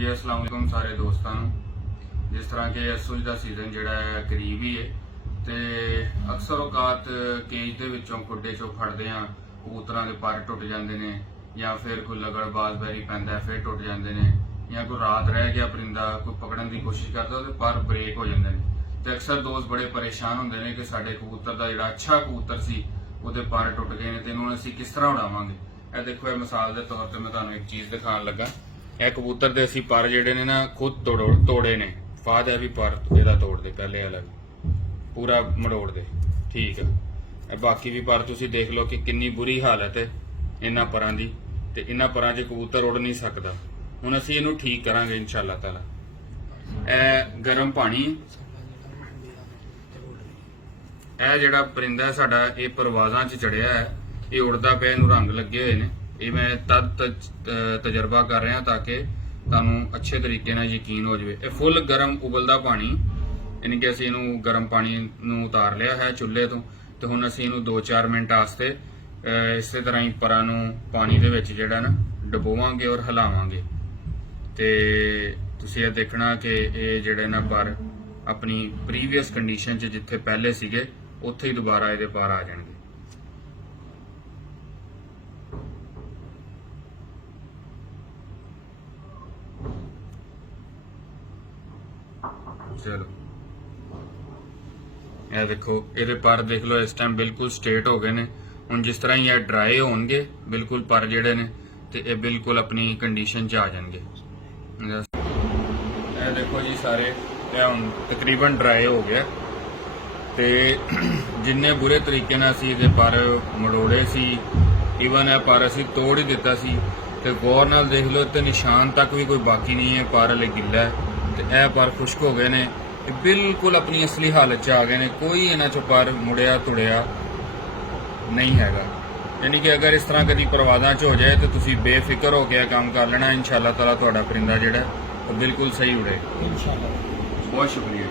जी अस्सलाम वालेकुम सारे दोस्तों ਨੂੰ। जिस तरह के सूज का सीजन ਜਿਹੜਾ ਹੈ ਕਰੀਬ ਹੀ ਹੈ ਤੇ ਅਕਸਰ ਔਕਾਤ ਕੇਜ ਦੇ ਵਿੱਚੋਂ ਖੁੱਡੇ ਚੋਂ ਫੜਦੇ ਆ ਕਬੂਤਰਾਂ ਦੇ ਪਰ ਟੁੱਟ ਜਾਂਦੇ ਨੇ ਜਾਂ ਫਿਰ ਕੋਈ ਲਗੜਬਾਜ਼ ਬੈਰੀ ਪੈਂਦਾ ਫਿਰ ਟੁੱਟ ਜਾਂਦੇ ਨੇ ਜਾਂ ਕੋਈ ਰਾਤ ਰਹਿ ਗਿਆ ਪਰਿੰਦਾ ਕੋਈ ਪਕੜਨ ਦੀ ਕੋਸ਼ਿਸ਼ ਕਰਦਾ ਉਹਦੇ ਪਰ ਬ੍ਰੇਕ ਹੋ ਜਾਂਦੇ ਨੇ ਤੇ ਅਕਸਰ ਦੋਸਤ ਬੜੇ ਪਰੇਸ਼ਾਨ ਹੁੰਦੇ ਨੇ ਕਿ ਸਾਡੇ ਕਬੂਤਰ ਦਾ ਜਿਹੜਾ ਅੱਛਾ ਕਬੂਤਰ ਸੀ ਉਹਦੇ ਪਰ ਟੁੱਟ ਗਏ ਨੇ ਤੇ ਇਹਨੂੰ ਅਸੀਂ ਕਿਸ ਤਰ੍ਹਾਂ ਉਡਾਵਾਂਗੇ। ਇਹ ਦੇਖੋ ਇਹ ਮਿਸਾਲ ਦੇ ਤੌਰ ਤੇ ਮੈਂ ਤੁਹਾਨੂੰ ਇੱਕ ਚੀਜ਼ ਦਿਖਾਉਣ ਲੱਗਾ। ਇਹ ਕਬੂਤਰ ਦੇ ਅਸੀਂ ਪਰ ਜਿਹੜੇ ਨੇ ਨਾ ਖੁਦ ਤੋੜੇ ਨੇ। ਫਾਦ ਹੈ ਵੀ ਪਰ ਇਹਦਾ ਤੋੜਦੇ ਪਹਿਲੇ ਵਾਲਾ ਵੀ ਪੂਰਾ ਮੜੋੜਦੇ ਠੀਕ ਹੈ। ਇਹ ਬਾਕੀ ਵੀ ਪਰ ਤੁਸੀਂ ਦੇਖ ਲਓ ਕਿ ਕਿੰਨੀ ਬੁਰੀ ਹਾਲਤ ਹੈ ਇਹਨਾਂ ਪਰਾਂ ਦੀ ਤੇ ਇਹਨਾਂ ਪਰਾਂ 'ਚ ਕਬੂਤਰ ਉੜ ਨਹੀਂ ਸਕਦਾ। ਹੁਣ ਅਸੀਂ ਇਹਨੂੰ ਠੀਕ ਕਰਾਂਗੇ ਇਨਸ਼ਾਅੱਲਾ ਤਾਲਾ। ਇਹ ਗਰਮ ਪਾਣੀ ਇਹ ਜਿਹੜਾ ਪਰਿੰਦਾ ਸਾਡਾ ਇਹ ਪਰਵਾਜ਼ਾਂ 'ਚ ਚੜਿਆ ਹੈ ਇਹ ਉੜਦਾ ਪਿਆ ਇਹਨੂੰ ਰੰਗ ਲੱਗੇ ਹੋਏ ਨੇ। ਇਹ ਮੈਂ ਤਦ ਤਜਰਬਾ ਕਰ ਰਿਹਾ ਤਾਂ ਕਿ ਤੁਹਾਨੂੰ ਅੱਛੇ ਤਰੀਕੇ ਨਾਲ ਯਕੀਨ ਹੋ ਜਾਵੇ। ਇਹ ਫੁੱਲ ਗਰਮ ਉਬਲਦਾ ਪਾਣੀ ਯਾਨੀ ਕਿ ਅਸੀਂ ਇਹਨੂੰ ਗਰਮ ਪਾਣੀ ਨੂੰ ਉਤਾਰ ਲਿਆ ਹੈ ਚੁੱਲ੍ਹੇ ਤੋਂ ਤੇ ਹੁਣ ਅਸੀਂ ਇਹਨੂੰ 2-4 ਮਿੰਟ ਵਾਸਤੇ ਇਸੇ ਤਰ੍ਹਾਂ ਹੀ ਪਰਾਂ ਨੂੰ ਪਾਣੀ ਦੇ ਵਿੱਚ ਜਿਹੜਾ ਨਾ ਡੁਬੋਵਾਂਗੇ ਔਰ ਹਿਲਾਵਾਂਗੇ ਤੇ ਤੁਸੀਂ ਇਹ ਦੇਖਣਾ ਕਿ ਇਹ ਜਿਹੜੇ ਨਾ ਪਰ ਆਪਣੀ ਪ੍ਰੀਵੀਅਸ ਕੰਡੀਸ਼ਨ 'ਚ ਜਿੱਥੇ ਪਹਿਲੇ ਸੀਗੇ ਉੱਥੇ ਹੀ ਦੁਬਾਰਾ ਇਹਦੇ ਪਰ ਆ ਜਾਣਗੇ। चलो ਇਹ ਦੇਖੋ ਇਹਦੇ ਪਰ ਦੇਖ ਲਓ ਇਸ ਟਾਈਮ ਬਿਲਕੁਲ ਸਟੇਟ ਹੋ ਗਏ ਨੇ। ਹੁਣ ਜਿਸ ਤਰ੍ਹਾਂ ਹੀ ਇਹ ਡਰਾਈ ਹੋਣਗੇ ਬਿਲਕੁਲ ਪਰ ਜਿਹੜੇ ਨੇ ਤੇ ਇਹ ਬਿਲਕੁਲ ਆਪਣੀ ਕੰਡੀਸ਼ਨ 'ਚ ਆ ਜਾਣਗੇ। ਇਹ ਦੇਖੋ ਜੀ ਸਾਰੇ ਇਹ ਹੁਣ ਤਕਰੀਬਨ ਡਰਾਈ ਹੋ ਗਿਆ ਤੇ ਜਿੰਨੇ ਬੁਰੇ ਤਰੀਕੇ ਨਾਲ ਅਸੀਂ ਇਹਦੇ ਪਰ ਮੜੋੜੇ ਸੀ ਈਵਨ ਇਹ ਪਰ ਅਸੀਂ ਤੋੜ ਹੀ ਦਿੱਤਾ ਸੀ ਤੇ ਗੌਰ ਨਾਲ ਦੇਖ ਲਓ ਤੇ ਨਿਸ਼ਾਨ ਤੱਕ ਵੀ ਕੋਈ ਬਾਕੀ ਨਹੀਂ ਹੈ। ਪਰ ਹਲੇ ਗਿੱਲਾ ਹੈ ਤੇ ਇਹ ਪਰ ਖੁਸ਼ਕ ਹੋ ਗਏ ਨੇ ਤੇ ਬਿਲਕੁਲ ਆਪਣੀ ਅਸਲੀ ਹਾਲਤ 'ਚ ਆ ਗਏ ਨੇ। ਕੋਈ ਇਹਨਾਂ 'ਚੋਂ ਪਰ ਮੁੜਿਆ ਤੁੜਿਆ ਨਹੀਂ ਹੈਗਾ। ਯਾਨੀ ਕਿ ਅਗਰ ਇਸ ਤਰ੍ਹਾਂ ਕਦੀ ਪਰਵਾਜ਼ਾਂ 'ਚ ਹੋ ਜਾਏ ਤਾਂ ਤੁਸੀਂ ਬੇਫਿਕਰ ਹੋ ਕੇ ਕੰਮ ਕਰ ਲੈਣਾ। ਇਨਸ਼ਾਅੱਲਾ ਤਾਲਾ ਤੁਹਾਡਾ ਪਰਿੰਦਾ ਜਿਹੜਾ ਉਹ ਬਿਲਕੁਲ ਸਹੀ ਉੜੇ। ਇਨਸ਼ਾਅੱਲਾ। ਬਹੁਤ ਸ਼ੁਕਰੀਆ।